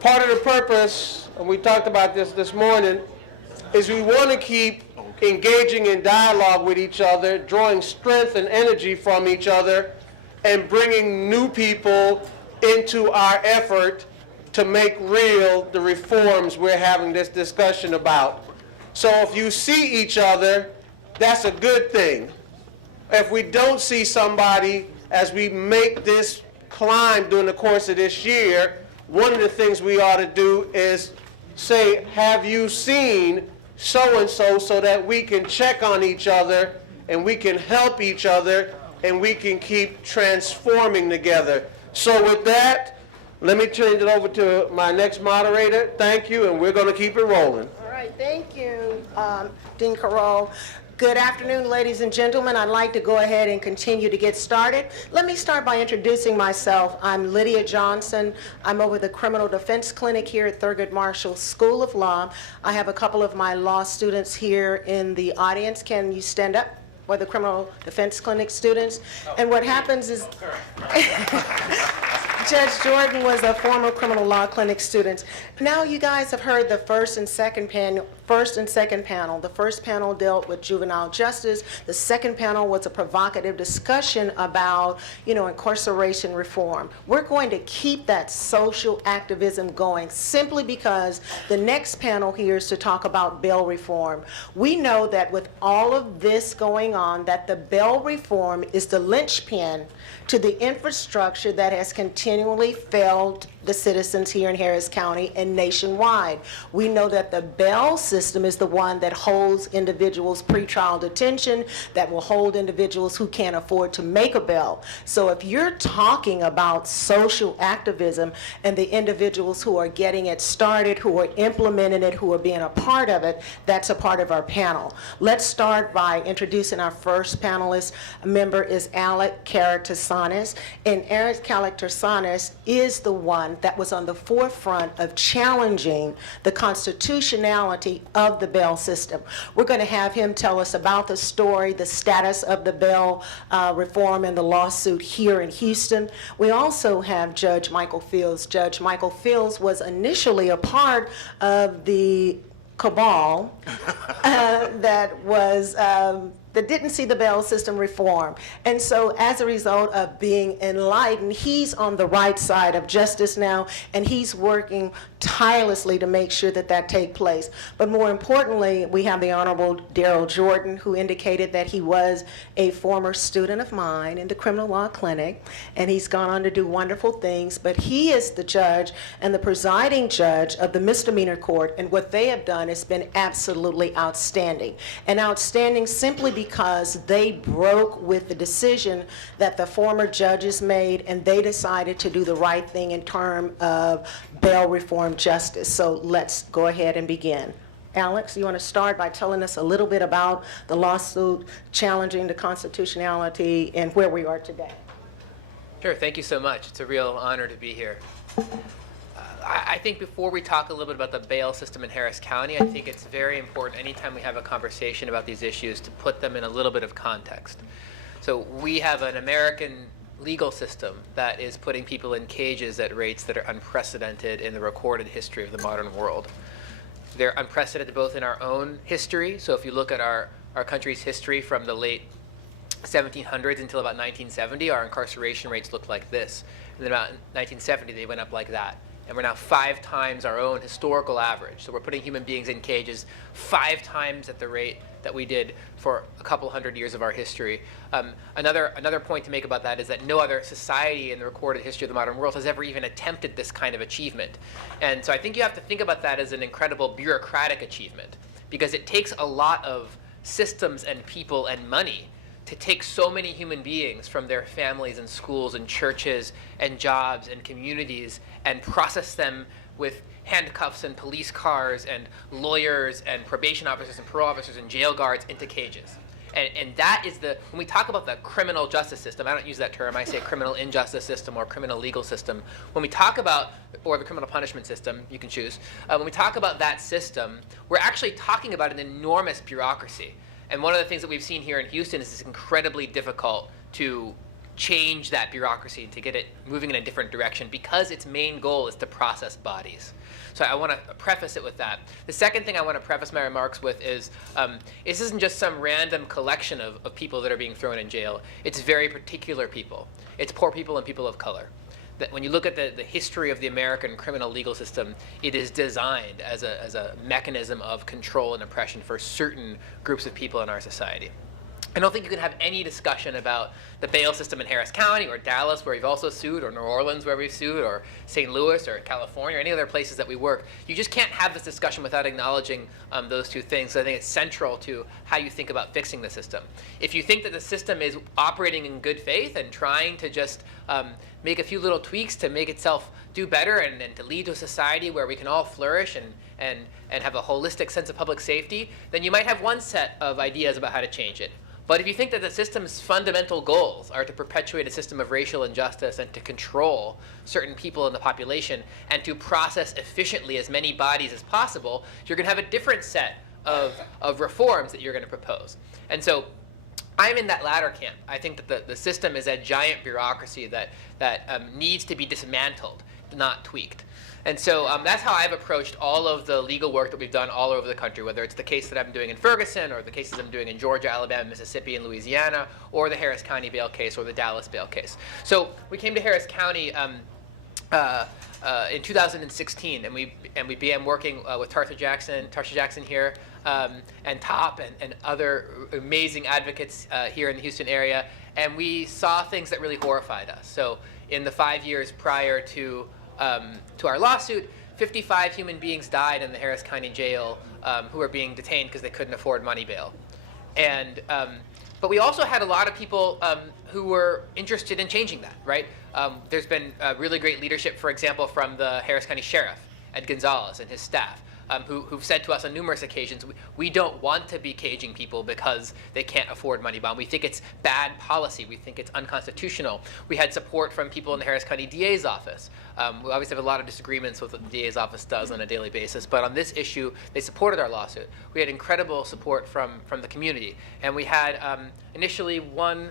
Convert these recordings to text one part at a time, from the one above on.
Part of the purpose, and we talked about this morning, is we want to keep engaging in dialogue with each other, drawing strength and energy from each other, and bringing new people into our effort to make real the reforms we're having this discussion about. So if you see each other, that's a good thing. If we don't see somebody as we make this climb during the course of this year, one of the things we ought to do is say, have you seen so-and-so, so that we can check on each other and we can help each other and we can keep transforming together. So with that, let me turn it over to my next moderator. Thank you, and we're going to keep it rolling. All right, thank you, Dean Carroll. Good afternoon, ladies and gentlemen. I'd like to go ahead and continue to get started. Let me start by introducing myself. I'm Lydia Johnson. I'm over the Criminal Defense Clinic here at Thurgood Marshall School of Law. I have a couple of my law students here in the audience. Can you stand up? For the Criminal Defense Clinic students. And what happens is Judge Jordan was a former criminal law clinic student. Now you guys have heard the first and second panel. The first panel dealt with juvenile justice. The second panel was a provocative discussion about, incarceration reform. We're going to keep that social activism going simply because the next panel here is to talk about bail reform. We know that with all of this going on, that the bail reform is the linchpin to the infrastructure that has continually failed the citizens here in Harris County and nationwide. We know that the bail system is the one that holds individuals pretrial detention, that will hold individuals who can't afford to make a bail. So if you're talking about social activism and the individuals who are getting it started, who are implementing it, who are being a part of it, that's a part of our panel. Let's start by introducing our first panelist. A member is Alec Karaktersanis, and Alec Karaktersanis is the one that was on the forefront of challenging the constitutionality of the bail system. We're going to have him tell us about the story, the status of the bail reform and the lawsuit here in Houston. We also have Judge Michael Fields. Judge Michael Fields was initially a part of the cabal that didn't see the bail system reform. And so as a result of being enlightened, he's on the right side of justice now, and he's working tirelessly to make sure that that take place. But more importantly, we have the Honorable Daryl Jordan, who indicated that he was a former student of mine in the criminal law clinic, and he's gone on to do wonderful things, but he is the judge and the presiding judge of the misdemeanor court, and what they have done has been absolutely outstanding. And outstanding simply because they broke with the decision that the former judges made, and they decided to do the right thing in terms of bail reform justice. So let's go ahead and begin. Alex, you want to start by telling us a little bit about the lawsuit challenging the constitutionality and where we are today? Sure, thank you so much. It's a real honor to be here. I think before we talk a little bit about the bail system in Harris County, I think it's very important anytime we have a conversation about these issues to put them in a little bit of context. So we have an American legal system that is putting people in cages at rates that are unprecedented in the recorded history of the modern world. They're unprecedented both in our own history. So if you look at our country's history from the late 1700s until about 1970, our incarceration rates looked like this. And then about 1970, they went up like that. And we're now 5 times our own historical average. So we're putting human beings in cages 5 times at the rate that we did for a couple hundred years of our history. Another point to make about that is that no other society in the recorded history of the modern world has ever even attempted this kind of achievement. And so I think you have to think about that as an incredible bureaucratic achievement, because it takes a lot of systems and people and money to take so many human beings from their families and schools and churches and jobs and communities and process them with handcuffs and police cars and lawyers and probation officers and parole officers and jail guards into cages. And that is when we talk about the criminal justice system, I don't use that term, I say criminal injustice system or criminal legal system. When we talk about, or the criminal punishment system, you can choose. When we talk about that system, we're actually talking about an enormous bureaucracy. And one of the things that we've seen here in Houston is it's incredibly difficult to change that bureaucracy, to get it moving in a different direction, because its main goal is to process bodies. So I want to preface it with that. The second thing I want to preface my remarks with is this isn't just some random collection of people that are being thrown in jail. It's very particular people. It's poor people and people of color. That when you look at the history of the American criminal legal system, it is designed as a mechanism of control and oppression for certain groups of people in our society. I don't think you can have any discussion about the bail system in Harris County or Dallas, where we've also sued, or New Orleans, where we've sued, or St. Louis, or California, or any other places that we work. You just can't have this discussion without acknowledging those two things. So I think it's central to how you think about fixing the system. If you think that the system is operating in good faith and trying to just make a few little tweaks to make itself do better and to lead to a society where we can all flourish and have a holistic sense of public safety, then you might have one set of ideas about how to change it. But if you think that the system's fundamental goals are to perpetuate a system of racial injustice and to control certain people in the population and to process efficiently as many bodies as possible, you're going to have a different set of reforms that you're going to propose. And so I'm in that latter camp. I think that the system is a giant bureaucracy that needs to be dismantled, not tweaked. And so that's how I've approached all of the legal work that we've done all over the country, whether it's the case that I'm doing in Ferguson, or the cases I'm doing in Georgia, Alabama, Mississippi, and Louisiana, or the Harris County bail case, or the Dallas bail case. So we came to Harris County in 2016, and we began working with Tarsha Jackson here, and TOP, and other amazing advocates here in the Houston area, and we saw things that really horrified us. So in the 5 years prior to our lawsuit, 55 human beings died in the Harris County Jail who were being detained because they couldn't afford money bail. And but we also had a lot of people who were interested in changing that, right? There's been really great leadership, for example, from the Harris County Sheriff, Ed Gonzalez, and his staff, who've said to us on numerous occasions, we don't want to be caging people because they can't afford money bond. We think it's bad policy. We think it's unconstitutional. We had support from people in the Harris County DA's office. We obviously have a lot of disagreements with what the DA's office does on a daily basis, but on this issue, they supported our lawsuit. We had incredible support from the community, and we had initially one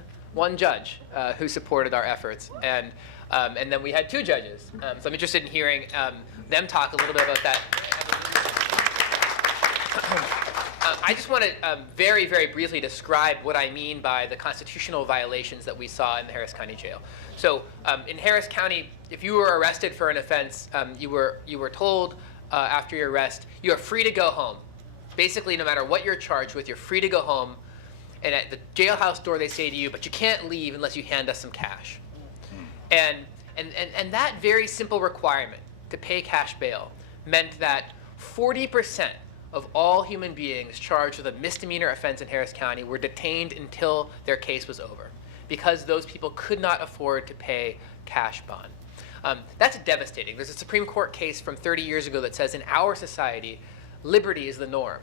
judge who supported our efforts, and then we had two judges. So I'm interested in hearing them talk a little bit about that. I just want to very, very briefly describe what I mean by the constitutional violations that we saw in the Harris County Jail. So in Harris County, if you were arrested for an offense, you were told after your arrest, you are free to go home. Basically, no matter what you're charged with, you're free to go home. And at the jailhouse door, they say to you, but you can't leave unless you hand us some cash. And that very simple requirement to pay cash bail meant that 40% of all human beings charged with a misdemeanor offense in Harris County were detained until their case was over, because those people could not afford to pay cash bond. That's devastating. There's a Supreme Court case from 30 years ago that says in our society, liberty is the norm,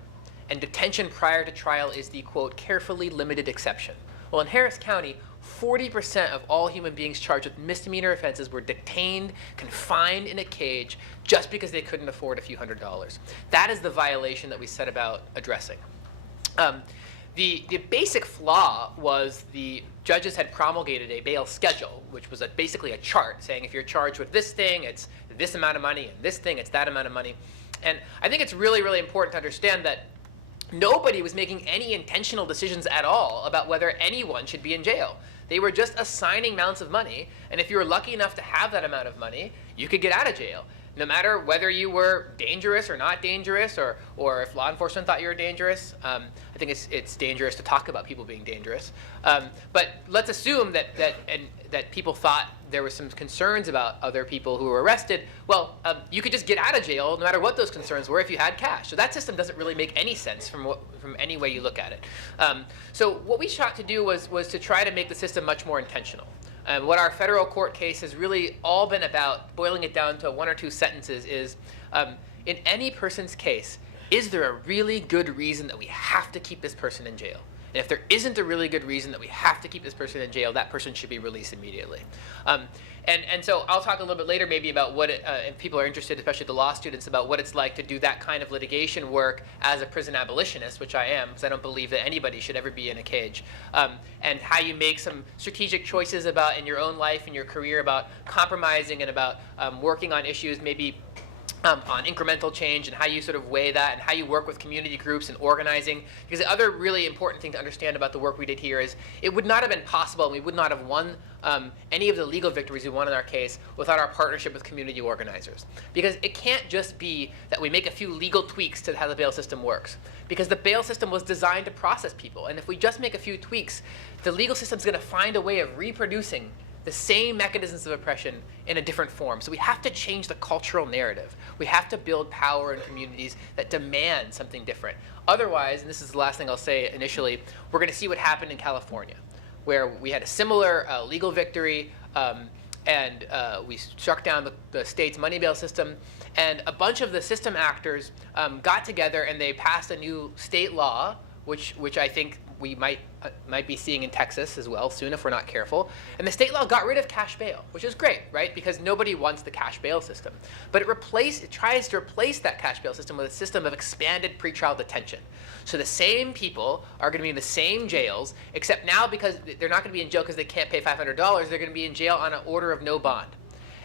and detention prior to trial is the, quote, carefully limited exception. Well, in Harris County, 40% of all human beings charged with misdemeanor offenses were detained, confined in a cage, just because they couldn't afford a few $100s. That is the violation that we set about addressing. The basic flaw was the judges had promulgated a bail schedule, which was basically a chart saying if you're charged with this thing, it's this amount of money, and this thing, it's that amount of money. And I think it's really, really important to understand that nobody was making any intentional decisions at all about whether anyone should be in jail. They were just assigning amounts of money, and if you were lucky enough to have that amount of money, you could get out of jail. No matter whether you were dangerous or not dangerous, or if law enforcement thought you were dangerous. I think it's dangerous to talk about people being dangerous. But let's assume that people thought there were some concerns about other people who were arrested. Well, you could just get out of jail no matter what those concerns were if you had cash. So that system doesn't really make any sense from any way you look at it. So what we sought to do was to try to make the system much more intentional. What our federal court case has really all been about, boiling it down to one or two sentences, is in any person's case, is there a really good reason that we have to keep this person in jail? And if there isn't a really good reason that we have to keep this person in jail, that person should be released immediately. And so I'll talk a little bit later maybe about what, if people are interested, especially the law students, about what it's like to do that kind of litigation work as a prison abolitionist, which I am, because I don't believe that anybody should ever be in a cage, and how you make some strategic choices about in your own life and your career about compromising and about working on issues maybe on incremental change, and how you sort of weigh that, and how you work with community groups and organizing. Because the other really important thing to understand about the work we did here is it would not have been possible, and we would not have won any of the legal victories we won in our case without our partnership with community organizers. Because it can't just be that we make a few legal tweaks to how the bail system works. Because the bail system was designed to process people, and if we just make a few tweaks, the legal system's going to find a way of reproducing the same mechanisms of oppression in a different form. So we have to change the cultural narrative. We have to build power in communities that demand something different. Otherwise, and this is the last thing I'll say initially, we're going to see what happened in California, where we had a similar legal victory, and we struck down the state's money bail system, and a bunch of the system actors got together and they passed a new state law, which I think we might be seeing in Texas as well soon if we're not careful. And the state law got rid of cash bail, which is great, right? Because nobody wants the cash bail system. But it tries to replace that cash bail system with a system of expanded pretrial detention. So the same people are going to be in the same jails, except now because they're not going to be in jail because they can't pay $500, they're going to be in jail on an order of no bond.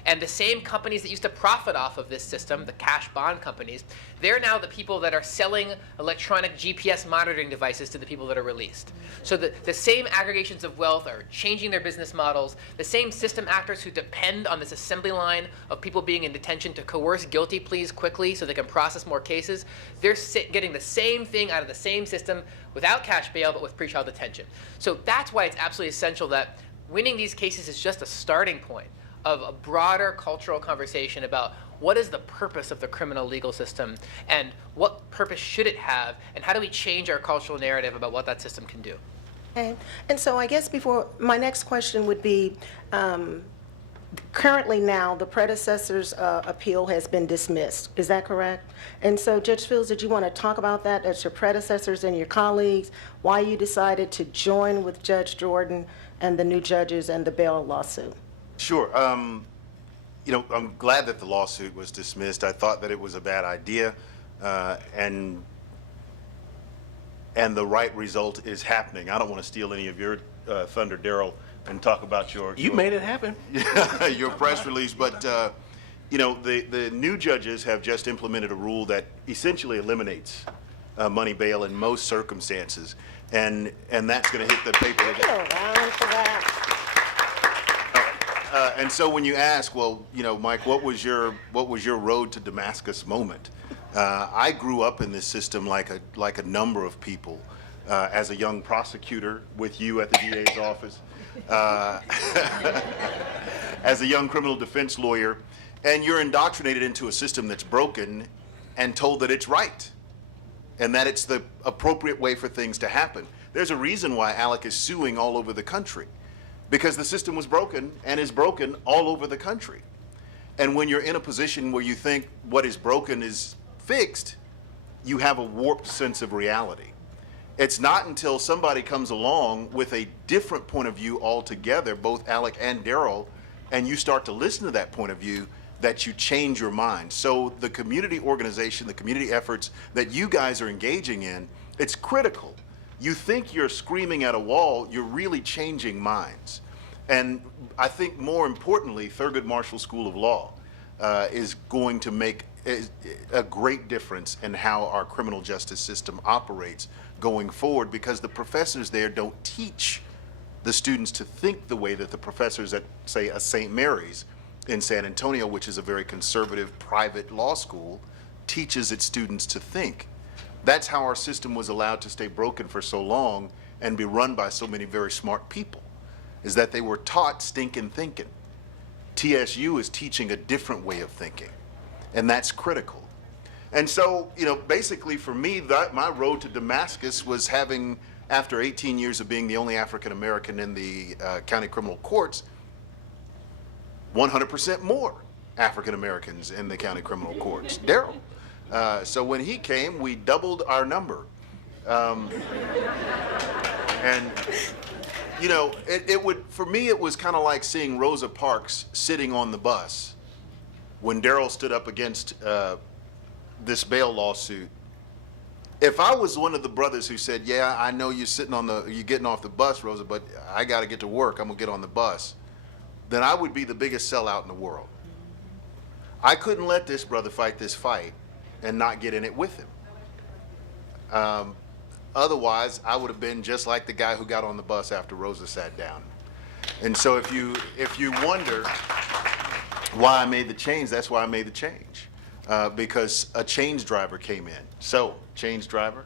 And the same companies that used to profit off of this system, the cash bond companies, they're now the people that are selling electronic GPS monitoring devices to the people that are released. So the same aggregations of wealth are changing their business models. The same system actors who depend on this assembly line of people being in detention to coerce guilty pleas quickly so they can process more cases, they're getting the same thing out of the same system without cash bail but with pretrial detention. So that's why it's absolutely essential that winning these cases is just a starting point of a broader cultural conversation about what is the purpose of the criminal legal system and what purpose should it have, and how do we change our cultural narrative about what that system can do. Okay. And so I guess before, my next question would be, currently now, the predecessor's appeal has been dismissed. Is that correct? And so, Judge Fields, did you want to talk about that as your predecessors and your colleagues, why you decided to join with Judge Jordan and the new judges and the bail lawsuit? Sure. You know, I'm glad that the lawsuit was dismissed. I thought that it was a bad idea, and the right result is happening. I don't want to steal any of your thunder, Daryl, and talk about your You made it happen. your press release, but you know, the new judges have just implemented a rule that essentially eliminates money bail in most circumstances, and that's going to hit the paper today. Give a round for that. And so when you ask, well, you know, Mike, what was your road to Damascus moment? I grew up in this system like a number of people, as a young prosecutor with you at the DA's office, as a young criminal defense lawyer, and you're indoctrinated into a system that's broken and told that it's right and that it's the appropriate way for things to happen. There's a reason why Alec is suing all over the country, because the system was broken and is broken all over the country. And when you're in a position where you think what is broken is fixed, you have a warped sense of reality. It's not until somebody comes along with a different point of view altogether, both Alec and Daryl, and you start to listen to that point of view, that you change your mind. So the community organization, the community efforts that you guys are engaging in, it's critical. You think you're screaming at a wall, you're really changing minds. And I think more importantly, Thurgood Marshall School of Law is going to make a great difference in how our criminal justice system operates going forward, because the professors there don't teach the students to think the way that the professors at, say, a St. Mary's in San Antonio, which is a very conservative private law school, teaches its students to think. That's how our system was allowed to stay broken for so long and be run by so many very smart people, is that they were taught stinking thinking. TSU is teaching a different way of thinking, and that's critical. And so, you know, basically for me, my road to Damascus was having, after 18 years of being the only African American in the county criminal courts, 100% more African Americans in the county criminal courts. Daryl. So when he came, we doubled our number. And, you know, it would, for me, it was kind of like seeing Rosa Parks sitting on the bus when Daryl stood up against this bail lawsuit. If I was one of the brothers who said, yeah, I know you're getting off the bus, Rosa, but I got to get to work, I'm going to get on the bus, then I would be the biggest sellout in the world. I couldn't let this brother fight this fight and not get in it with him. Otherwise, I would have been just like the guy who got on the bus after Rosa sat down. And so if you wonder why I made the change, that's why I made the change. Because a change driver came in. So, change driver?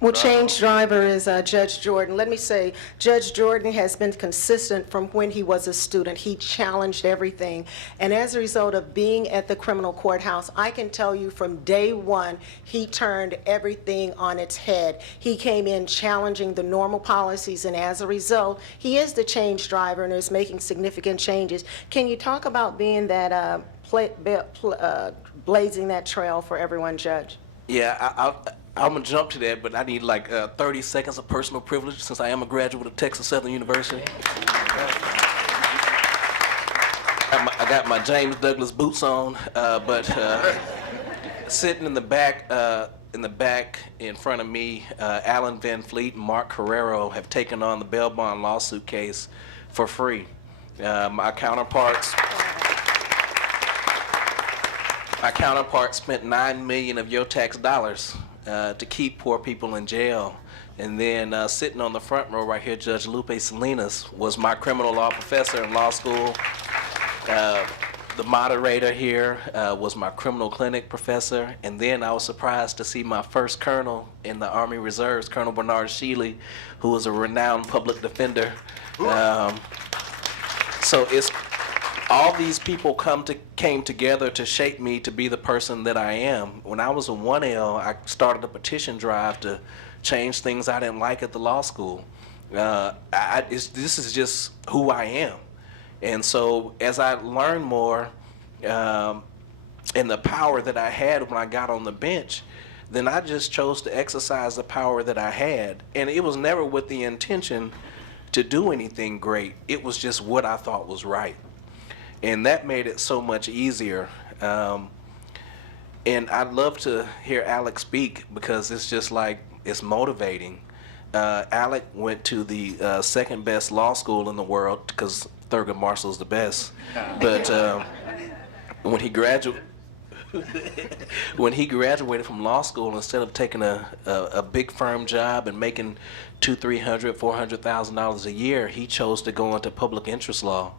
Well, change driver is Judge Jordan. Let me say, Judge Jordan has been consistent from when he was a student. He challenged everything. And as a result of being at the criminal courthouse, I can tell you from day one, he turned everything on its head. He came in challenging the normal policies, and as a result, he is the change driver and is making significant changes. Can you talk about being that, blazing that trail for everyone, Judge? Yeah, I'm gonna jump to that, but I need like 30 seconds of personal privilege since I am a graduate of Texas Southern University. I got my James Douglas boots on, but sitting in the back in front of me, Alan Van Fleet and Mark Carrero have taken on the bail bond lawsuit case for free. My counterparts spent $9 million of your tax dollars to keep poor people in jail. And then sitting on the front row right here, Judge Lupe Salinas was my criminal law professor in law school. The moderator here was my criminal clinic professor. And then I was surprised to see my first colonel in the Army Reserves, Colonel Bernard Shealy, who was a renowned public defender. So it's all these people came together to shape me to be the person that I am. When I was a 1L, I started a petition drive to change things I didn't like at the law school. This is just who I am. And so as I learned more and the power that I had when I got on the bench, then I just chose to exercise the power that I had. And it was never with the intention to do anything great. It was just what I thought was right. And that made it so much easier. And I'd love to hear Alec speak because it's just like, it's motivating. Alec went to the second best law school in the world because Thurgood Marshall's the best. But when he graduated from law school, instead of taking a big firm job and making $200,000, $300,000, $400,000 a year, he chose to go into public interest law.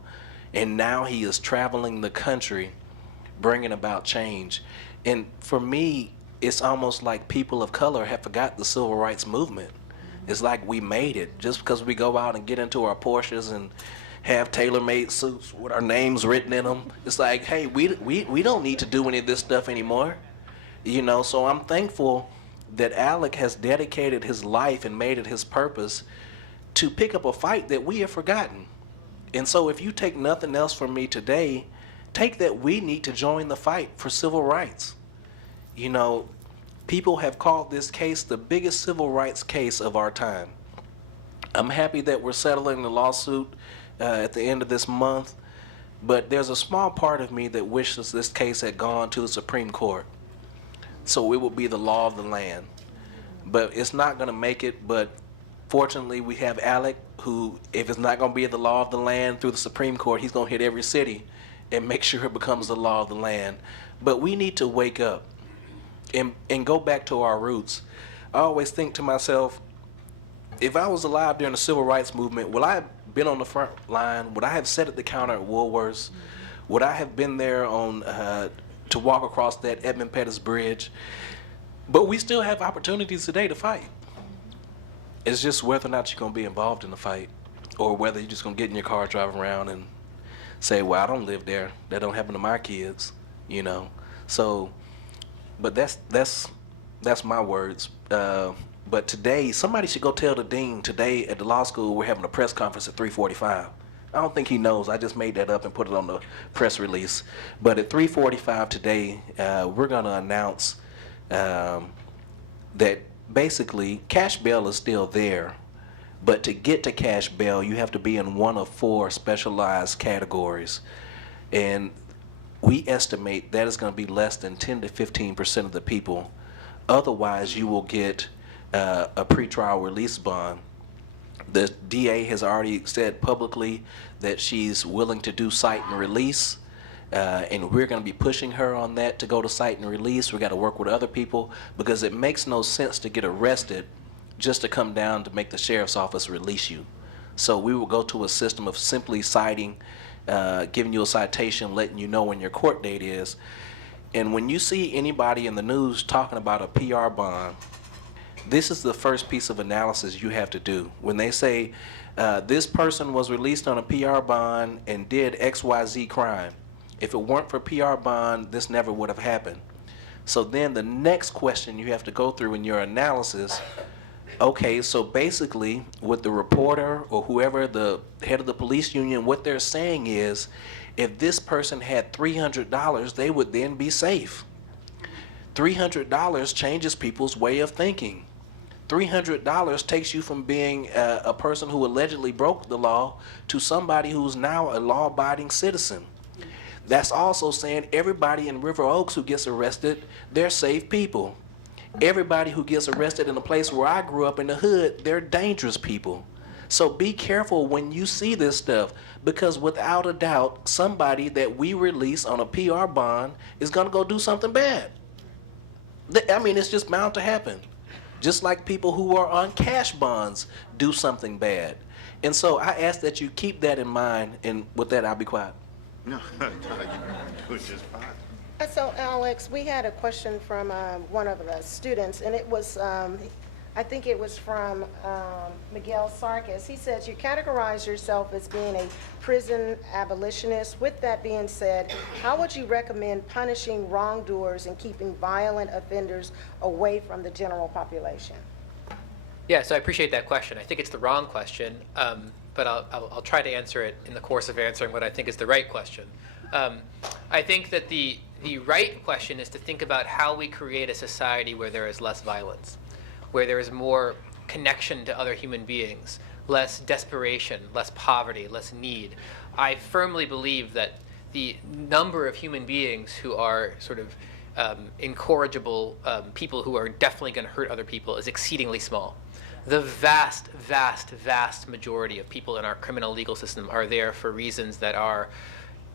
And now he is traveling the country, bringing about change. And for me, it's almost like people of color have forgot the civil rights movement. It's like we made it. Just because we go out and get into our Porsches and have tailor-made suits with our names written in them, it's like, hey, we don't need to do any of this stuff anymore. You know, so I'm thankful that Alec has dedicated his life and made it his purpose to pick up a fight that we have forgotten. And so if you take nothing else from me today, take that we need to join the fight for civil rights. You know, people have called this case the biggest civil rights case of our time. I'm happy that we're settling the lawsuit at the end of this month, but there's a small part of me that wishes this case had gone to the Supreme Court. So it would be the law of the land. But it's not going to make it, but fortunately, we have Alec, who, if it's not going to be the law of the land through the Supreme Court, he's going to hit every city and make sure it becomes the law of the land. But we need to wake up and go back to our roots. I always think to myself, if I was alive during the civil rights movement, would I have been on the front line? Would I have sat at the counter at Woolworths? Would I have been there to walk across that Edmund Pettus Bridge? But we still have opportunities today to fight. It's just whether or not you're going to be involved in the fight, or whether you're just going to get in your car, drive around, and say, well, I don't live there. That don't happen to my kids, you know. So, but that's my words. But today, somebody should go tell the dean today at the law school we're having a press conference at 3:45. I don't think he knows. I just made that up and put it on the press release. But at 3:45 today, we're going to announce that basically cash bail is still there, But to get to cash bail, you have to be in one of 4 specialized categories. And we estimate that is going to be less than 10 to 15% of the people. Otherwise, you will get a pretrial release bond. The DA has already said publicly that she's willing to do cite and release, and we're going to be pushing her on that to go to cite and release. We got to work with other people because it makes no sense to get arrested just to come down to make the sheriff's office release you. So we will go to a system of simply citing, giving you a citation, letting you know when your court date is. And when you see anybody in the news talking about a PR bond, this is the first piece of analysis you have to do. When they say this person was released on a PR bond and did XYZ crime, if it weren't for PR bond, this never would have happened. So then the next question you have to go through in your analysis, okay, so basically what the reporter or whoever, the head of the police union, what they're saying is if this person had $300, they would then be safe. $300 changes people's way of thinking. $300 takes you from being a person who allegedly broke the law to somebody who's now a law-abiding citizen. That's also saying everybody in River Oaks who gets arrested, they're safe people. Everybody who gets arrested in a place where I grew up in the hood, they're dangerous people. So be careful when you see this stuff, because without a doubt, somebody that we release on a PR bond is going to go do something bad. I mean, it's just bound to happen. Just like people who are on cash bonds do something bad. And so I ask that you keep that in mind, and with that, I'll be quiet. No, you're doing just fine. So, Alex, we had a question from one of the students, and it was, I think it was from Miguel Sarkis. He says, you categorize yourself as being a prison abolitionist. With that being said, how would you recommend punishing wrongdoers and keeping violent offenders away from the general population? Yeah, so I appreciate that question. I think it's the wrong question, but I'll try to answer it in the course of answering what I think is the right question. I think that the right question is to think about how we create a society where there is less violence, where there is more connection to other human beings, less desperation, less poverty, less need. I firmly believe that the number of human beings who are sort of incorrigible people who are definitely going to hurt other people is exceedingly small. The vast, vast, vast majority of people in our criminal legal system are there for reasons that are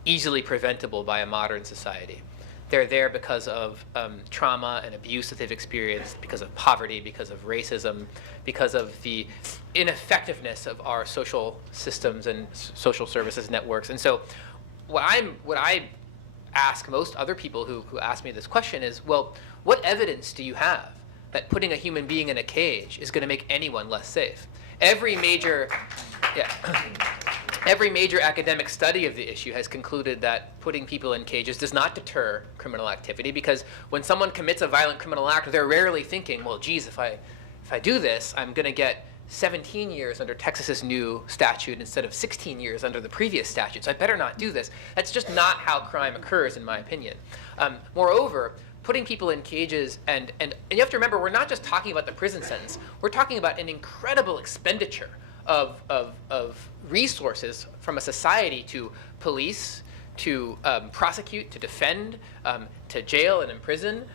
easily preventable by a modern society. They're there because of trauma and abuse that they've experienced, because of poverty, because of racism, because of the ineffectiveness of our social systems and social services networks. And so what I ask most other people who ask me this question is, well, what evidence do you have that putting a human being in a cage is going to make anyone less safe? Every major academic study of the issue has concluded that putting people in cages does not deter criminal activity, because when someone commits a violent criminal act, they're rarely thinking, well, geez, if I do this, I'm going to get 17 years under Texas's new statute instead of 16 years under the previous statute, so I better not do this. That's just not how crime occurs, in my opinion. Moreover, putting people in cages, and you have to remember, we're not just talking about the prison sentence. We're talking about an incredible expenditure of resources from a society to police, to prosecute, to defend, to jail and imprison,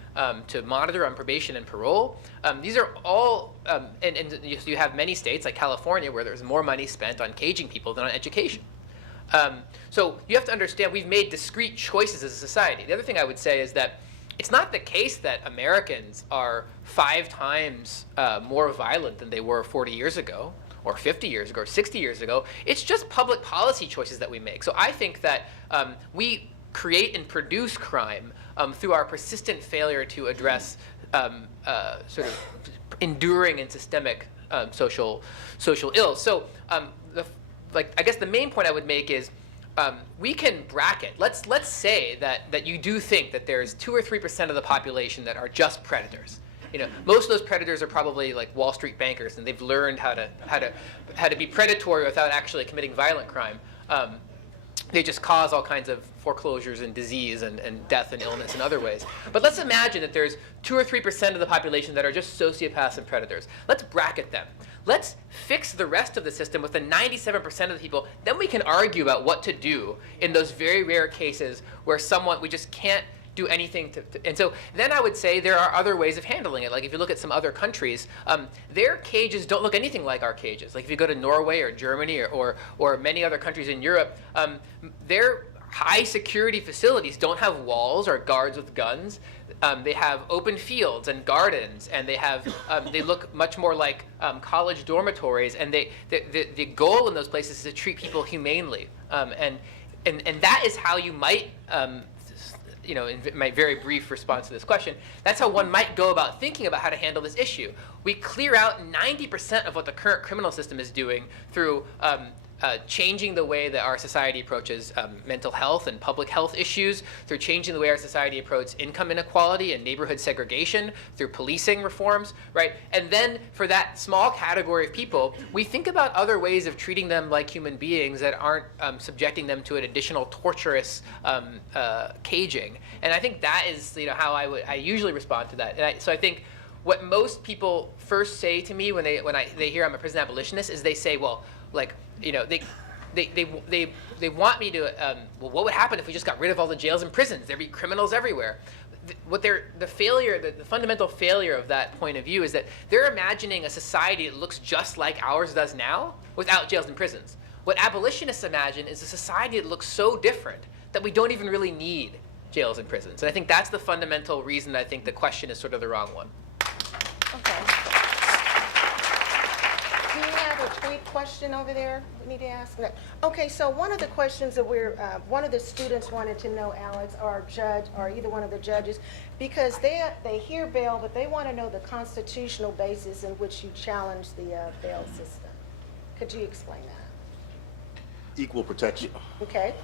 to monitor on probation and parole. These are all, and you have many states like California where there's more money spent on caging people than on education. So you have to understand, we've made discrete choices as a society. The other thing I would say is that it's not the case that Americans are 5 times more violent than they were 40 years ago, or 50 years ago, or 60 years ago. It's just public policy choices that we make. So I think that we create and produce crime through our persistent failure to address sort of enduring and systemic social ills. So I guess the main point I would make is, we can bracket. Let's say that you do think that there's 2 or 3% of the population that are just predators. You know, most of those predators are probably like Wall Street bankers, and they've learned how to be predatory without actually committing violent crime. They just cause all kinds of foreclosures and disease and death and illness in other ways. But let's imagine that there's 2 or 3% of the population that are just sociopaths and predators. Let's bracket them. Let's fix the rest of the system with the 97% of the people. Then we can argue about what to do in those very rare cases where we just can't do anything and so then I would say there are other ways of handling it. Like if you look at some other countries, their cages don't look anything like our cages. Like if you go to Norway or Germany or many other countries in Europe, their high security facilities don't have walls or guards with guns. They have open fields and gardens, and they look much more like college dormitories. And the goal in those places is to treat people humanely. And that is how you might, in my very brief response to this question, that's how one might go about thinking about how to handle this issue. We clear out 90% of what the current criminal system is doing through changing the way that our society approaches mental health and public health issues, through changing the way our society approaches income inequality and neighborhood segregation, through policing reforms, right? And then for that small category of people, we think about other ways of treating them like human beings that aren't subjecting them to an additional torturous caging. And I think that is how I usually respond to that. And so I think what most people first say to me when they hear I'm a prison abolitionist is they say, well, they want me to, well, what would happen if we just got rid of all the jails and prisons? There'd be criminals everywhere. The fundamental failure of that point of view is that they're imagining a society that looks just like ours does now without jails and prisons. What abolitionists imagine is a society that looks so different that we don't even really need jails and prisons. And I think that's the fundamental reason that I think the question is sort of the wrong one. Okay. Do you have a tweet question over there we need to ask? No. Okay, so one of the questions that one of the students wanted to know, Alex, or judge, or either one of the judges, because they hear bail, but they want to know the constitutional basis in which you challenge the bail system. Could you explain that? Equal protection. Okay.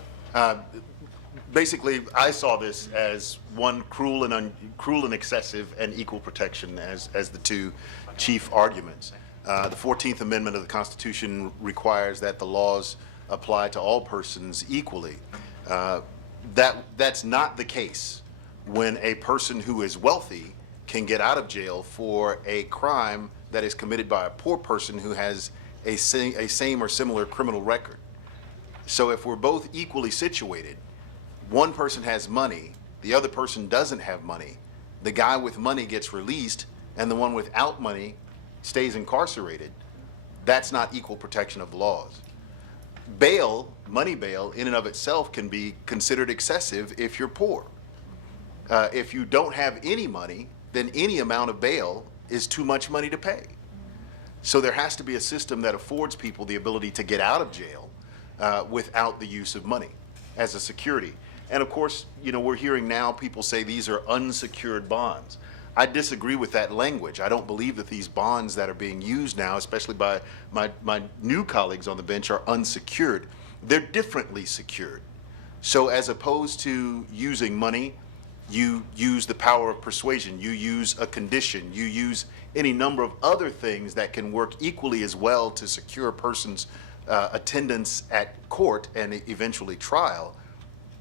Basically, I saw this as one cruel and excessive, and equal protection as the two chief arguments. The 14th Amendment of the Constitution requires that the laws apply to all persons equally. That's not the case when a person who is wealthy can get out of jail for a crime that is committed by a poor person who has a same or similar criminal record. So if we're both equally situated, one person has money, the other person doesn't have money, the guy with money gets released, and the one without money stays incarcerated, that's not equal protection of the laws. Bail, money bail, in and of itself can be considered excessive if you're poor. If you don't have any money, then any amount of bail is too much money to pay. So there has to be a system that affords people the ability to get out of jail without the use of money as a security. And of course, we're hearing now people say these are unsecured bonds. I disagree with that language. I don't believe that these bonds that are being used now, especially by my new colleagues on the bench, are unsecured. They're differently secured. So as opposed to using money, you use the power of persuasion, you use a condition, you use any number of other things that can work equally as well to secure a person's attendance at court and eventually trial.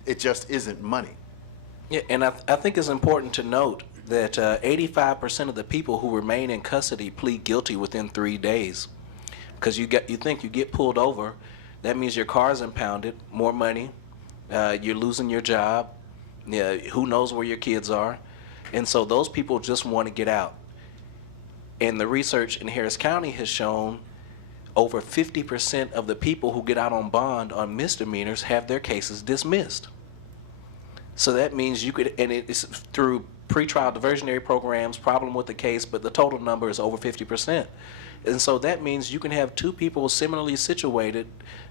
It just isn't money. Yeah, and I think it's important to note that 85% of the people who remain in custody plead guilty within 3 days. Because you think you get pulled over, that means your car's impounded, more money, you're losing your job, who knows where your kids are. And so those people just want to get out. And the research in Harris County has shown over 50% of the people who get out on bond on misdemeanors have their cases dismissed. So that means you could, and it's through pretrial diversionary programs, problem with the case, but the total number is over 50%. And so that means you can have two people similarly situated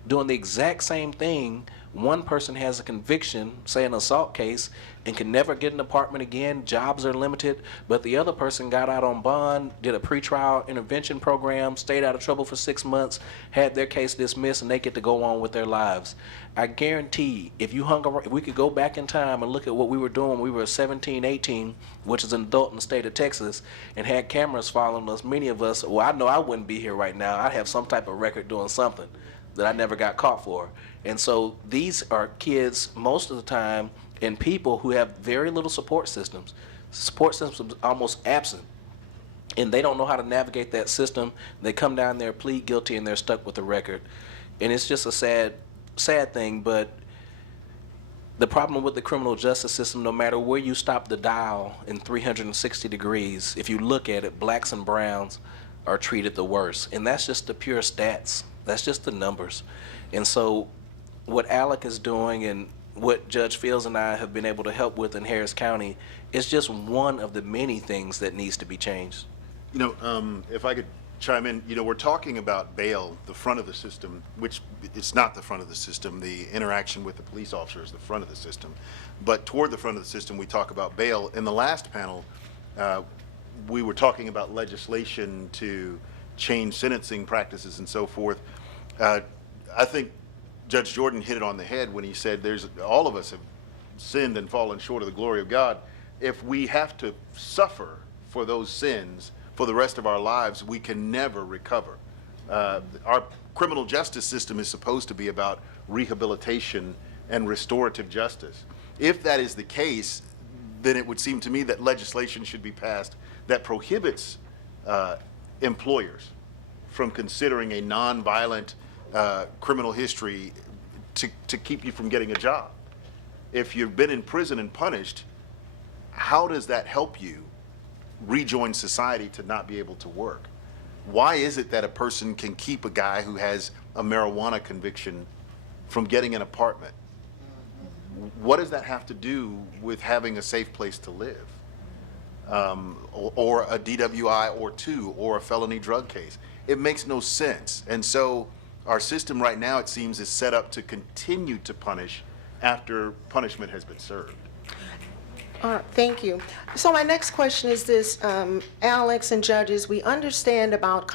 doing the exact same thing. One person has a conviction, say an assault case, and can never get an apartment again, jobs are limited, but the other person got out on bond, did a pretrial intervention program, stayed out of trouble for 6 months, had their case dismissed, and they get to go on with their lives. I guarantee if you hung around, if we could go back in time and look at what we were doing when we were 17, 18, which is an adult in the state of Texas, and had cameras following us, many of us, well, I know I wouldn't be here right now. I'd have some type of record doing something that I never got caught for. And so these are kids most of the time and people who have very little support systems almost absent. and they don't know how to navigate that system. They come down there, plead guilty, and they're stuck with the record. And it's just a sad thing, but the problem with the criminal justice system, no matter where you stop the dial in 360 degrees, if you look at it, blacks and browns are treated the worst. And that's just the pure stats. That's just the numbers. And so what Alec is doing and what Judge Fields and I have been able to help with in Harris County is just one of the many things that needs to be changed. You know, if I could chime in, you know, we're talking about bail, the front of the system, which it's not the front of the system. The interaction with the police officer is the front of the system. But toward the front of the system, we talk about bail. In the last panel, we were talking about legislation to change sentencing practices and so forth. I think Judge Jordan hit it on the head when he said all of us have sinned and fallen short of the glory of God. If we have to suffer for those sins for the rest of our lives, we can never recover. Our criminal justice system is supposed to be about rehabilitation and restorative justice. If that is the case, then it would seem to me that legislation should be passed that prohibits employers from considering a nonviolent criminal history to keep you from getting a job. If you've been in prison and punished, how does that help you rejoin society to not be able to work? Why is it that a person can keep a guy who has a marijuana conviction from getting an apartment? What does that have to do with having a safe place to live? Or a DWI or two, or a felony drug case? It makes no sense. And so our system right now, it seems, is set up to continue to punish after punishment has been served. Thank you. So my next question is this, Alex and judges, we understand about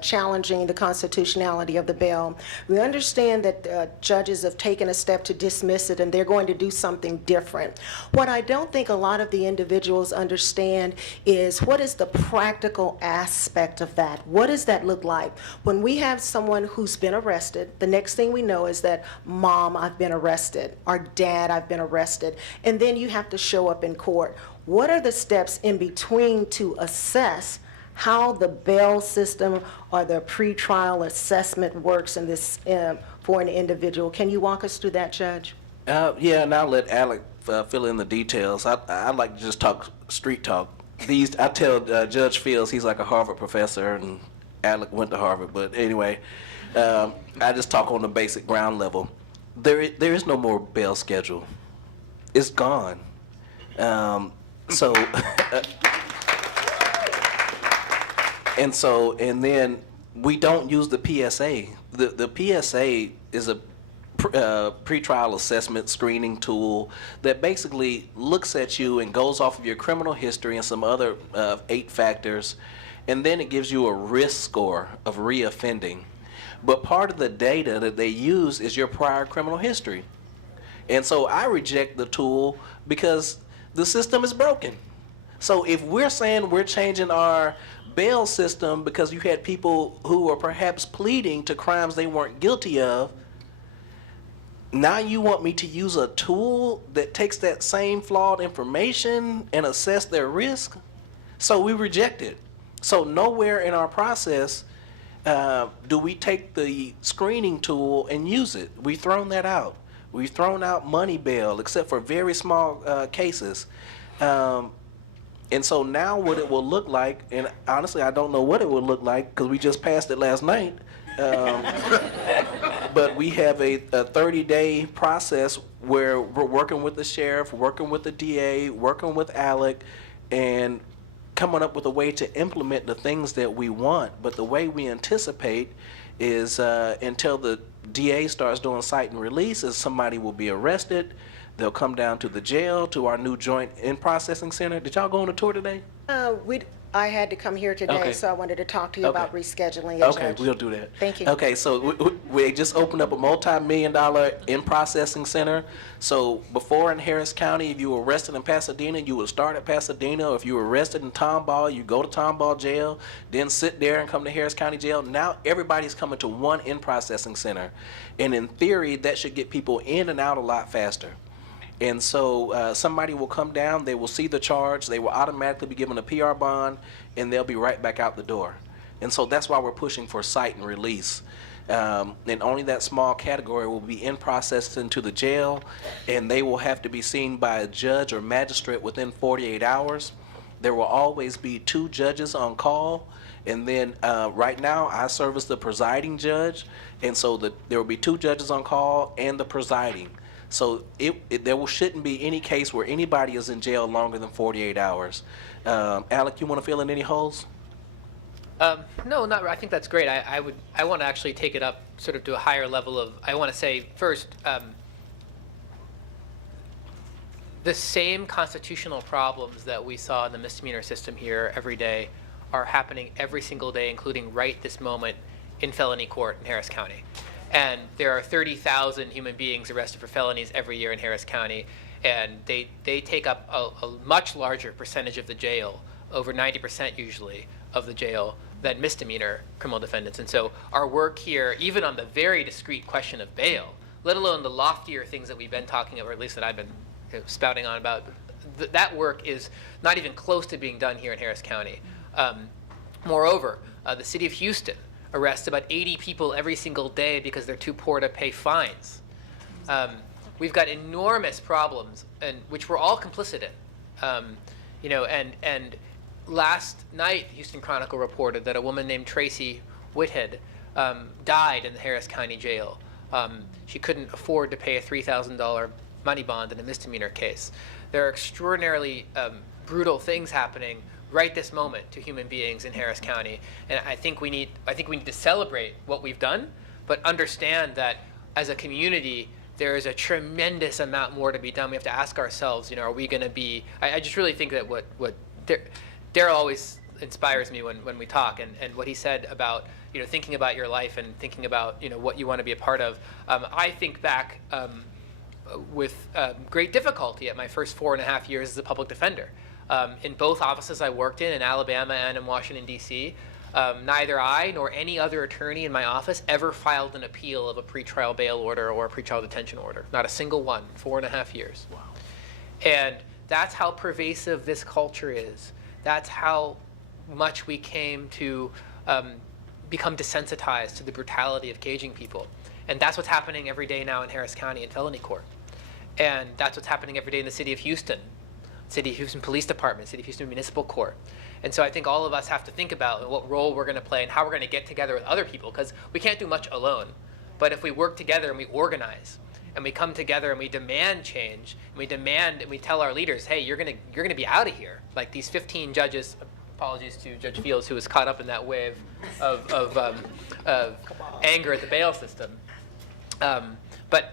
challenging the constitutionality of the bill. We understand that judges have taken a step to dismiss it and they're going to do something different. What I don't think a lot of the individuals understand is what is the practical aspect of that? What does that look like? When we have someone who's been arrested, the next thing we know is that, Mom, I've been arrested, or Dad, I've been arrested, and then you have to show up in court. What are the steps in between to assess how the bail system or the pretrial assessment works in this for an individual? Can you walk us through that, Judge? Yeah, and I'll let Alec fill in the details. I like to just talk street talk. I tell Judge Fields he's like a Harvard professor, and Alec went to Harvard. But anyway, I just talk on the basic ground level. There is no more bail schedule. It's gone. And then we don't use the PSA. The PSA is a pretrial assessment screening tool that basically looks at you and goes off of your criminal history and some other 8 factors, and then it gives you a risk score of reoffending. But part of the data that they use is your prior criminal history. And so I reject the tool because the system is broken. So if we're saying we're changing our bail system because you had people who are perhaps pleading to crimes they weren't guilty of, now you want me to use a tool that takes that same flawed information and assess their risk? So we reject it. So nowhere in our process do we take the screening tool and use it. We've thrown that out. We've thrown out money bail, except for very small cases. And so now what it will look like, and honestly, I don't know what it will look like because we just passed it last night. But we have a 30-day process where we're working with the sheriff, working with the DA, working with Alec, and coming up with a way to implement the things that we want. But the way we anticipate is until the DA starts doing cite and release, is somebody will be arrested. They'll come down to the jail, to our new joint in-processing center. Did y'all go on a tour today? I had to come here today, Okay. so I wanted to talk to you about rescheduling it, Okay, Judge. we'll do that. Thank you. Okay, so we just opened up a multi-million-dollar in-processing center. So before in Harris County, if you were arrested in Pasadena, you would start at Pasadena. Or if you were arrested in Tomball, you go to Tomball jail, then sit there and come to Harris County jail. Now everybody's coming to one in-processing center. And in theory, that should get people in and out a lot faster. And so somebody will come down, they will see the charge, they will automatically be given a PR bond, and they'll be right back out the door. And so that's why we're pushing for cite and release. And only that small category will be in processed into the jail, and they will have to be seen by a judge or magistrate within 48 hours. There will always be 2 judges on call, and then right now I serve as the presiding judge, and so there will be 2 judges on call and the presiding. So shouldn't be any case where anybody is in jail longer than 48 hours. Alec, you want to fill in any holes? No, not. I think that's great. I want to actually take it up sort of to a higher level of. I want to say first, the same constitutional problems that we saw in the misdemeanor system here every day are happening every single day, including right this moment in felony court in Harris County. And there are 30,000 human beings arrested for felonies every year in Harris County, and they take up a much larger percentage of the jail, over 90% usually of the jail, than misdemeanor criminal defendants. And so our work here, even on the very discrete question of bail, let alone the loftier things that we've been talking about, or at least that I've been spouting on about, that work is not even close to being done here in Harris County. Moreover, the city of Houston arrests about 80 people every single day because they're too poor to pay fines. We've got enormous problems, and which we're all complicit in. And last night, Houston Chronicle reported that a woman named Tracy Whithead died in the Harris County Jail. She couldn't afford to pay a $3,000 money bond in a misdemeanor case. There are extraordinarily brutal things happening right this moment to human beings in Harris County, and I think we need to celebrate what we've done, but understand that as a community, there is a tremendous amount more to be done. We have to ask ourselves, are we going to be? I just really think that what Daryl always inspires me when we talk, and what he said about thinking about your life and thinking about what you want to be a part of. I think back with great difficulty at my first 4.5 years as a public defender. In both offices I worked in Alabama and in Washington, D.C., neither I nor any other attorney in my office ever filed an appeal of a pretrial bail order or a pretrial detention order. Not a single one, 4.5 years. Wow. And that's how pervasive this culture is. That's how much we came to become desensitized to the brutality of caging people. And that's what's happening every day now in Harris County in felony court. And that's what's happening every day in the city of Houston. City of Houston Police Department, City of Houston Municipal Court. And so I think all of us have to think about what role we're going to play and how we're going to get together with other people, because we can't do much alone. But if we work together and we organize and we come together and we demand change, and we demand and we tell our leaders, hey, you're going to be out of here. Like these 15 judges, apologies to Judge Fields, who was caught up in that wave of anger at the bail system. But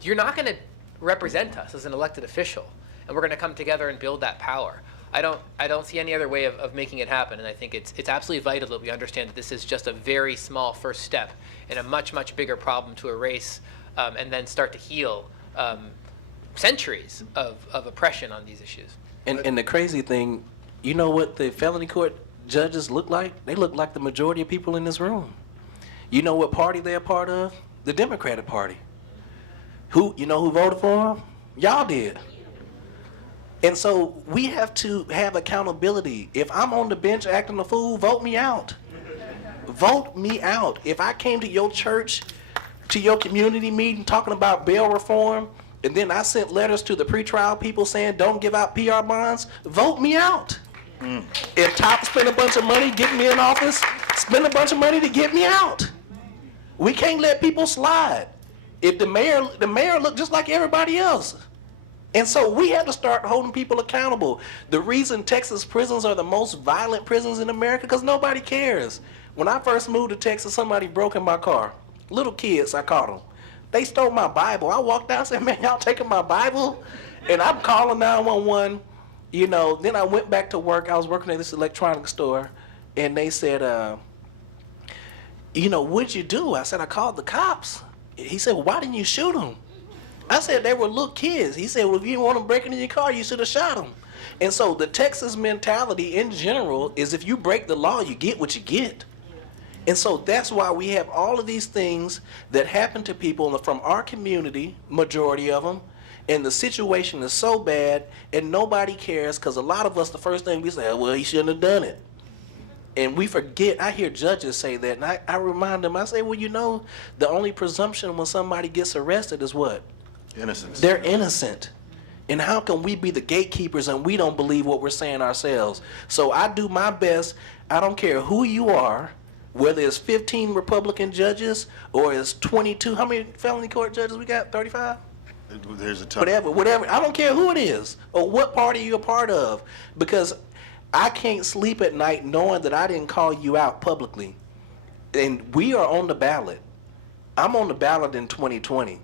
you're not going to represent us as an elected official. And we're going to come together and build that power. I don't see any other way of making it happen, and I think it's absolutely vital that we understand that this is just a very small first step in a much, much bigger problem to erase and then start to heal centuries of oppression on these issues. And the crazy thing, you know what the felony court judges look like? They look like the majority of people in this room. You know what party they're a part of? The Democratic Party. Who voted for them? Y'all did. And so we have to have accountability. If I'm on the bench acting a fool, vote me out. Vote me out. If I came to your church, to your community meeting talking about bail reform, and then I sent letters to the pretrial people saying don't give out PR bonds, vote me out. If Top spent a bunch of money getting me in office, spend a bunch of money to get me out. We can't let people slide. If the mayor looked just like everybody else. And so we have to start holding people accountable. The reason Texas prisons are the most violent prisons in America, because nobody cares. When I first moved to Texas, somebody broke in my car. Little kids, I caught them. They stole my Bible. I walked out and said, man, y'all taking my Bible? And I'm calling 911. Then I went back to work. I was working at this electronics store, and they said, what'd you do? I said, I called the cops. He said, well, why didn't you shoot them? I said, they were little kids. He said, well, if you didn't want them breaking in your car, you should have shot them. And so the Texas mentality in general is if you break the law, you get what you get. And so that's why we have all of these things that happen to people from our community, majority of them, And the situation is so bad, and nobody cares, because a lot of us, the first thing we say, well, he shouldn't have done it. And we forget, I hear judges say that, and I remind them, I say, well, you know, the only presumption when somebody gets arrested is what? Innocence. They're innocent. And how can we be the gatekeepers and we don't believe what we're saying ourselves? So I do my best. I don't care who you are, whether it's 15 Republican judges or it's 22. How many felony court judges we got? 35? There's a ton. Whatever. I don't care who it is or what party you're a part of, because I can't sleep at night knowing that I didn't call you out publicly. And we are on the ballot. I'm on the ballot in 2020.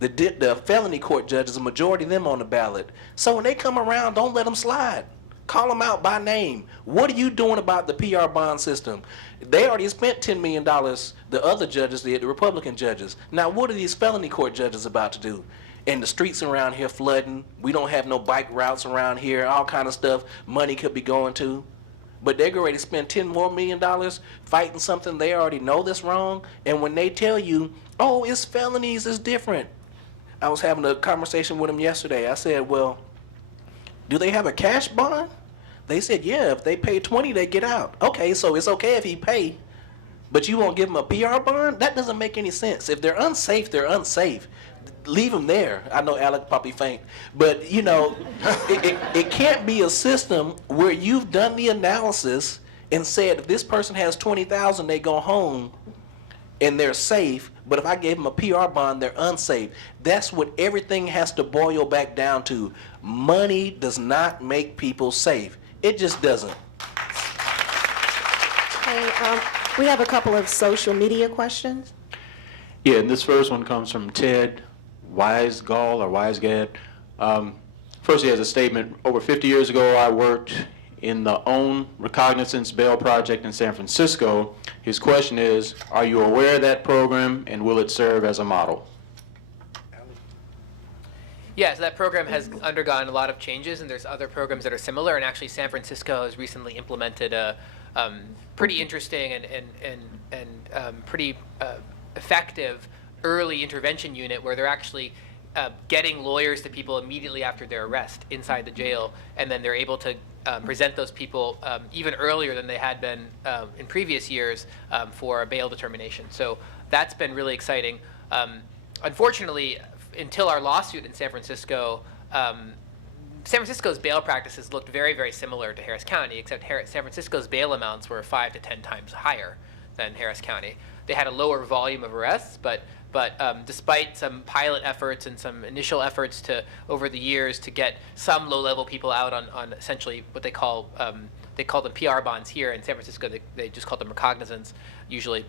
The felony court judges, a majority of them on the ballot. So when they come around, don't let them slide. Call them out by name. What are you doing about the PR bond system? They already spent $10 million, the other judges, the Republican judges. Now, what are these felony court judges about to do? And the streets around here flooding. We don't have no bike routes around here, all kind of stuff money could be going to. But they're going to spend $10 more million fighting something they already know that's wrong. And when they tell you, oh, it's felonies, it's different. I was having a conversation with them yesterday. I said, well, do they have a cash bond? They said, yeah, if they pay 20, they get out. Okay, so it's okay if he pay, but you won't give them a PR bond? That doesn't make any sense. If they're unsafe, they're unsafe. Leave them there. I know Alec probably faint, but you know, it can't be a system where you've done the analysis and said if this person has 20,000, they go home and they're safe, but if I gave them a PR bond, they're unsafe. That's what everything has to boil back down to. Money does not make people safe. It just doesn't. Okay, we have a couple of social media questions. Yeah, and this first one comes from Ted Weisgall or Weisgad. First, he has a statement. Over 50 years ago, I worked in the OWN Recognizance Bail Project in San Francisco. His question is, are you aware of that program and will it serve as a model? Yeah, so that program has undergone a lot of changes, and there's other programs that are similar. And actually, San Francisco has recently implemented a pretty interesting and pretty effective early intervention unit where they're actually getting lawyers to people immediately after their arrest inside the jail, and then they're able to present those people even earlier than they had been in previous years for a bail determination. So that's been really exciting. Unfortunately, until our lawsuit in San Francisco, San Francisco's bail practices looked very, very similar to Harris County, except San Francisco's bail amounts were 5 to 10 times higher than Harris County. They had a lower volume of arrests, but despite some pilot efforts and some initial efforts over the years to get some low-level people out on essentially what they call them PR bonds here in San Francisco, they just call them recognizance usually.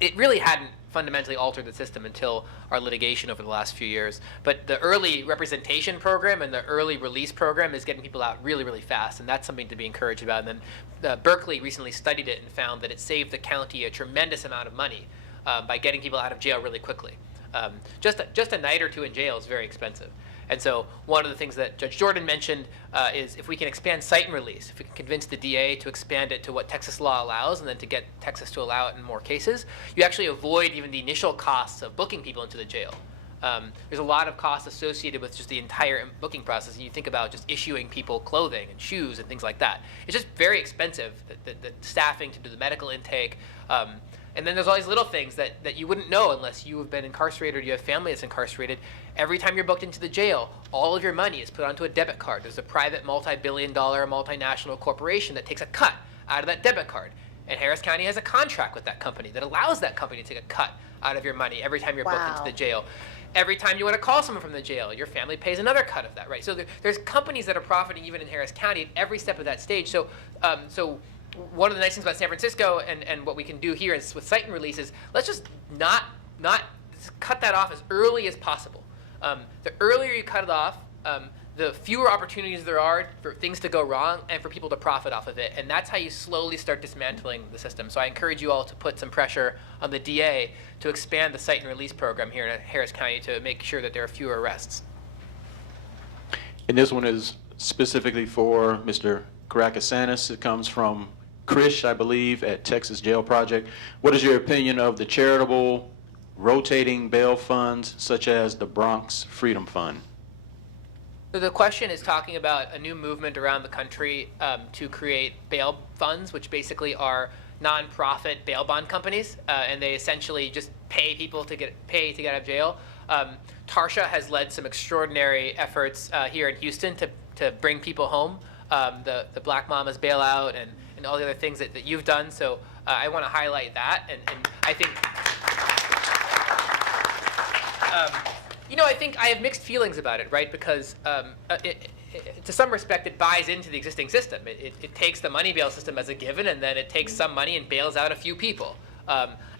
It really hadn't fundamentally altered the system until our litigation over the last few years. But the early representation program and the early release program is getting people out really, really fast, and that's something to be encouraged about. And then Berkeley recently studied it and found that it saved the county a tremendous amount of money by getting people out of jail really quickly. Just a night or two in jail is very expensive. And so one of the things that Judge Jordan mentioned is if we can expand cite and release, if we can convince the DA to expand it to what Texas law allows and then to get Texas to allow it in more cases, you actually avoid even the initial costs of booking people into the jail. There's a lot of costs associated with just the entire booking process. And you think about just issuing people clothing and shoes and things like that. It's just very expensive, the staffing to do the medical intake. And then there's all these little things that you wouldn't know unless you have been incarcerated or you have family that's incarcerated. Every time you're booked into the jail, all of your money is put onto a debit card. There's a private multi-billion-dollar multinational corporation that takes a cut out of that debit card. And Harris County has a contract with that company that allows that company to take a cut out of your money every time you're booked into the jail. Every time you want to call someone from the jail, your family pays another cut of that, right? So there's companies that are profiting even in Harris County at every step of that stage. So one of the nice things about San Francisco and what we can do here is with cite and release is let's just not cut that off as early as possible. The earlier you cut it off, the fewer opportunities there are for things to go wrong and for people to profit off of it. And that's how you slowly start dismantling the system. So I encourage you all to put some pressure on the DA to expand the cite and release program here in Harris County to make sure that there are fewer arrests. And this one is specifically for Mr. Karakasanis. It comes from Krish, I believe, at Texas Jail Project. What is your opinion of the charitable rotating bail funds such as the Bronx Freedom Fund? So the question is talking about a new movement around the country to create bail funds, which basically are nonprofit bail bond companies, and they essentially just pay people to get out of jail. Tarsha has led some extraordinary efforts here in Houston to bring people home, the Black Mamas bailout and all the other things that you've done. So I want to highlight that, and I think. I think I have mixed feelings about it, right? Because to some respect, it buys into the existing system. It takes the money bail system as a given, and then it takes some money and bails out a few people.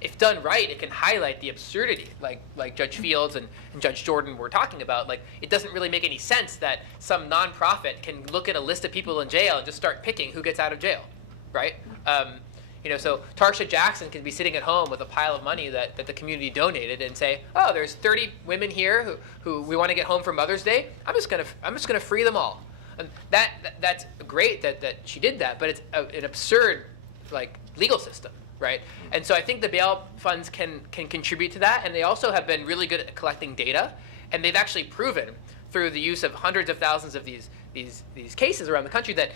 If done right, it can highlight the absurdity, like Judge Fields and Judge Jordan were talking about. Like, it doesn't really make any sense that some nonprofit can look at a list of people in jail and just start picking who gets out of jail, right? So Tarsha Jackson can be sitting at home with a pile of money that the community donated and say, oh, there's 30 women here who we want to get home for Mother's Day. I'm just gonna free them all. And that's great that she did that, but it's an absurd legal system, right? And so I think the bail funds can contribute to that, and they also have been really good at collecting data, and they've actually proven through the use of hundreds of thousands of these cases around the country that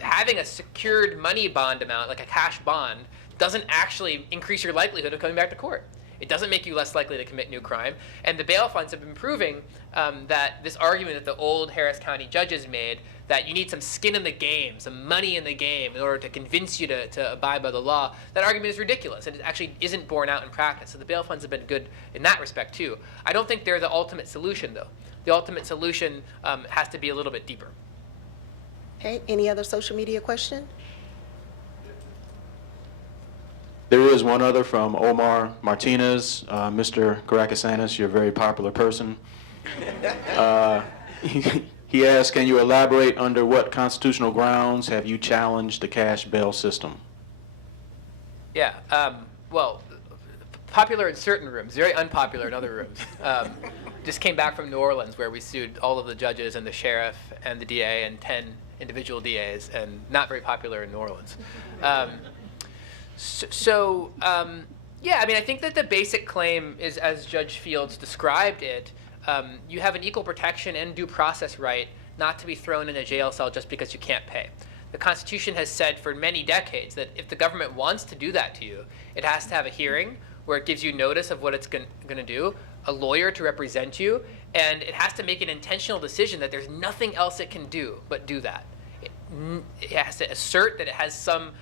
having a secured money bond amount, like a cash bond, doesn't actually increase your likelihood of coming back to court. It doesn't make you less likely to commit new crime. And the bail funds have been proving that this argument that the old Harris County judges made, that you need some skin in the game, some money in the game in order to convince you to abide by the law, that argument is ridiculous, and it actually isn't borne out in practice. So the bail funds have been good in that respect too. I don't think they're the ultimate solution, though. The ultimate solution has to be a little bit deeper. Okay, any other social media question? There is one other from Omar Martinez. Mr. Caracas, you're a very popular person. He asks, can you elaborate under what constitutional grounds have you challenged the cash bail system? Yeah, well, popular in certain rooms, very unpopular in other rooms. Just came back from New Orleans where we sued all of the judges and the sheriff and the DA and 10 individual DAs, and not very popular in New Orleans. Yeah, I mean, I think that the basic claim is, as Judge Fields described it, you have an equal protection and due process right not to be thrown in a jail cell just because you can't pay. The Constitution has said for many decades that if the government wants to do that to you, it has to have a hearing where it gives you notice of what it's going to do, a lawyer to represent you, and it has to make an intentional decision that there's nothing else it can do but do that. It has to assert that it has some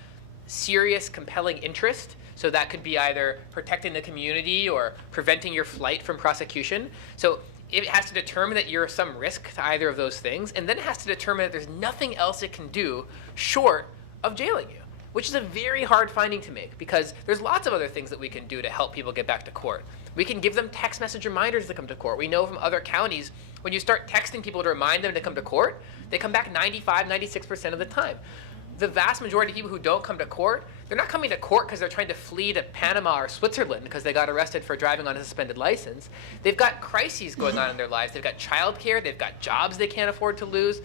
serious, compelling interest. So that could be either protecting the community or preventing your flight from prosecution. So it has to determine that you're some risk to either of those things, and then it has to determine that there's nothing else it can do short of jailing you, which is a very hard finding to make because there's lots of other things that we can do to help people get back to court. We can give them text message reminders to come to court. We know from other counties, when you start texting people to remind them to come to court, they come back 95, 96% of the time. The vast majority of people who don't come to court, they're not coming to court because they're trying to flee to Panama or Switzerland because they got arrested for driving on a suspended license. They've got crises going on in their lives. They've got childcare. They've got jobs they can't afford to lose.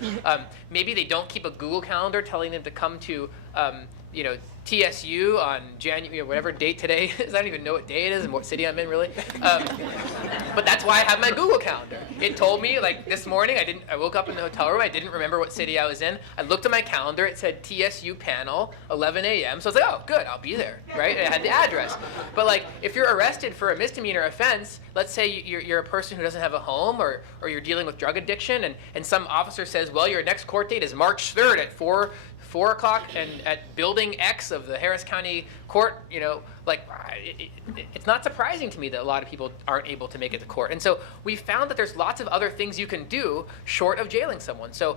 Maybe they don't keep a Google Calendar telling them to come to TSU on January, whatever date today is. I don't even know what day it is and what city I'm in, really. But that's why I have my Google Calendar. It told me, like this morning, I woke up in the hotel room. I didn't remember what city I was in. I looked at my calendar. It said TSU panel, 11 a.m. So I was like, oh, good, I'll be there, right? And I had the address. But like, if you're arrested for a misdemeanor offense, let's say you're a person who doesn't have a home or you're dealing with drug addiction, and some officer says, well, your next court date is March 3rd at 4 o'clock and at building X of the Harris County Court, it's not surprising to me that a lot of people aren't able to make it to court. And so we found that there's lots of other things you can do short of jailing someone. So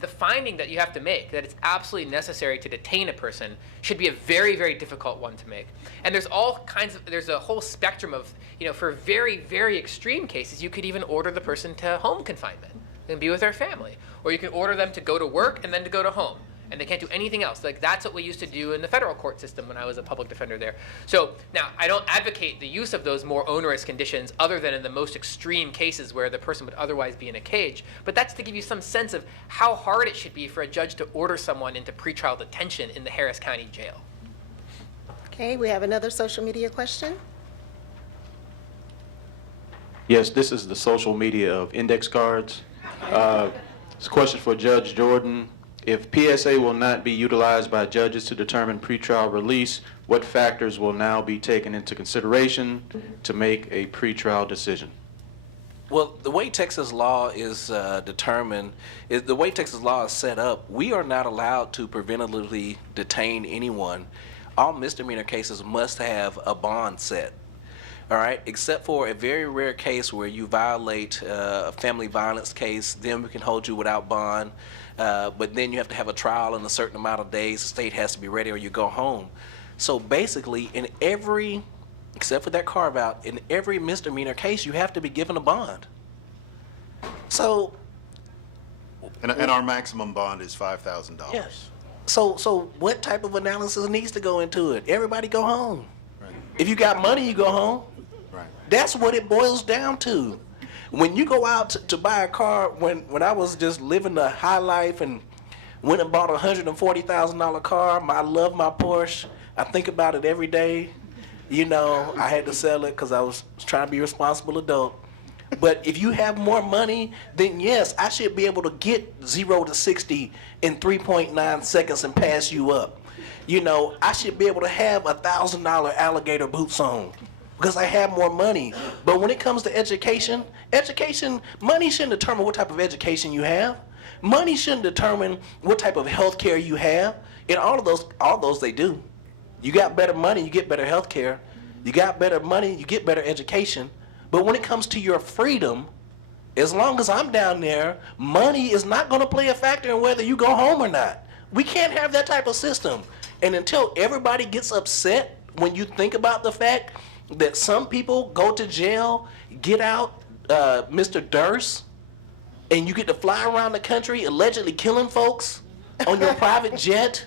the finding that you have to make, that it's absolutely necessary to detain a person, should be a very, very difficult one to make. And there's a whole spectrum of, for very, very extreme cases, you could even order the person to home confinement and be with their family. Or you can order them to go to work and then to go to home. And they can't do anything else. Like, that's what we used to do in the federal court system when I was a public defender there. So now, I don't advocate the use of those more onerous conditions other than in the most extreme cases where the person would otherwise be in a cage. But that's to give you some sense of how hard it should be for a judge to order someone into pretrial detention in the Harris County Jail. Okay, we have another social media question. Yes, this is the social media of index cards. It's a question for Judge Jordan. If PSA will not be utilized by judges to determine pretrial release, what factors will now be taken into consideration to make a pretrial decision? Well, the way Texas law is the way Texas law is set up, we are not allowed to preventively detain anyone. All misdemeanor cases must have a bond set. All right, except for a very rare case where you violate a family violence case, then we can hold you without bond. But then you have to have a trial in a certain amount of days. The state has to be ready or you go home. So basically, in every, except for that carve out, in every misdemeanor case, you have to be given a bond. So, And our maximum bond is $5,000. yes. So what type of analysis needs to go into it? Everybody go home. Right. If you got money, you go home. Right. That's what it boils down to. When you go out to buy a car, when I was just living the high life and went and bought a $140,000 car, I love my Porsche. I think about it every day. You know, I had to sell it because I was trying to be a responsible adult. But if you have more money, then yes, I should be able to get 0 to 60 in 3.9 seconds and pass you up. You know, I should be able to have $1,000 alligator boots on because I have more money. But when it comes to education, money shouldn't determine what type of education you have. Money shouldn't determine what type of health care you have. And all those they do. You got better money, you get better health care. You got better money, you get better education. But when it comes to your freedom, as long as I'm down there, money is not going to play a factor in whether you go home or not. We can't have that type of system. And until everybody gets upset when you think about the fact that some people go to jail, get out, Mr. Durst, and you get to fly around the country allegedly killing folks on your private jet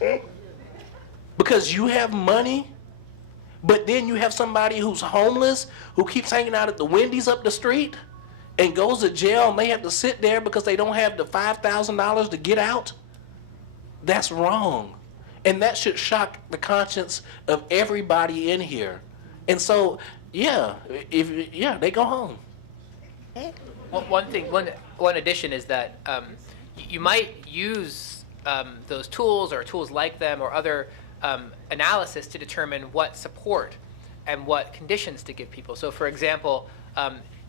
because you have money, but then you have somebody who's homeless who keeps hanging out at the Wendy's up the street and goes to jail and they have to sit there because they don't have the $5,000 to get out. That's wrong. And that should shock the conscience of everybody in here. And so, yeah, they go home. Well, one addition is that you might use those tools or tools like them or other analysis to determine what support and what conditions to give people. So, for example,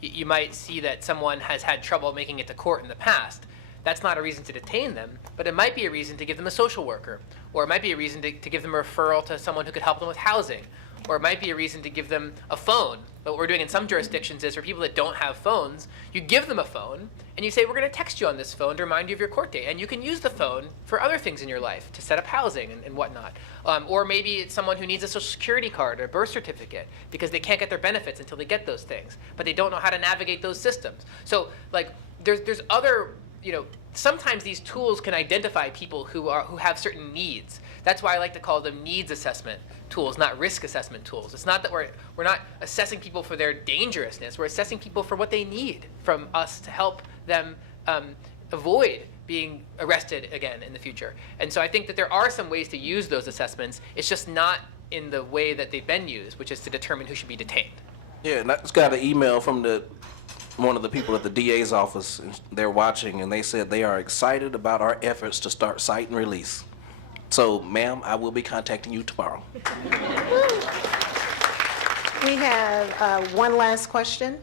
you might see that someone has had trouble making it to court in the past. That's not a reason to detain them, but it might be a reason to give them a social worker, or it might be a reason to give them a referral to someone who could help them with housing, or it might be a reason to give them a phone. But what we're doing in some jurisdictions is for people that don't have phones, you give them a phone, and you say, we're going to text you on this phone to remind you of your court date. And you can use the phone for other things in your life, to set up housing and whatnot. Or maybe it's someone who needs a social security card or a birth certificate because they can't get their benefits until they get those things, but they don't know how to navigate those systems. So, like, there's other, sometimes these tools can identify people who have certain needs. That's why I like to call them needs assessment tools, not risk assessment tools. It's not that we're not assessing people for their dangerousness. We're assessing people for what they need from us to help them avoid being arrested again in the future. And so I think that there are some ways to use those assessments. It's just not in the way that they've been used, which is to determine who should be detained. Yeah, and I just got an email from one of the people at the DA's office, and they're watching, and they said they are excited about our efforts to start cite and release. So, ma'am, I will be contacting you tomorrow. We have one last question.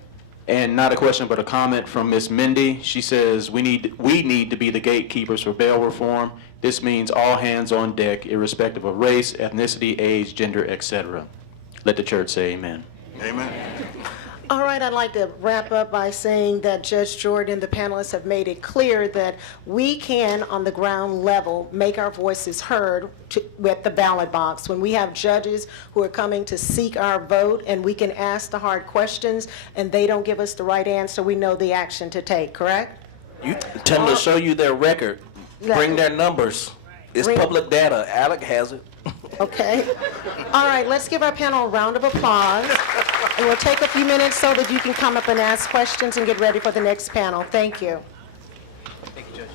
And not a question, but a comment from Ms. Mindy. She says, we need to be the gatekeepers for bail reform. This means all hands on deck, irrespective of race, ethnicity, age, gender, etc. Let the church say amen. Amen. All right, I'd like to wrap up by saying that Judge Jordan and the panelists have made it clear that we can, on the ground level, make our voices heard with the ballot box. When we have judges who are coming to seek our vote and we can ask the hard questions and they don't give us the right answer, we know the action to take, correct? You tell them to show you their record. Bring their numbers. It's public data. Alec has it. Okay. All right, let's give our panel a round of applause. And we'll take a few minutes so that you can come up and ask questions and get ready for the next panel. Thank you. Thank you, Judge.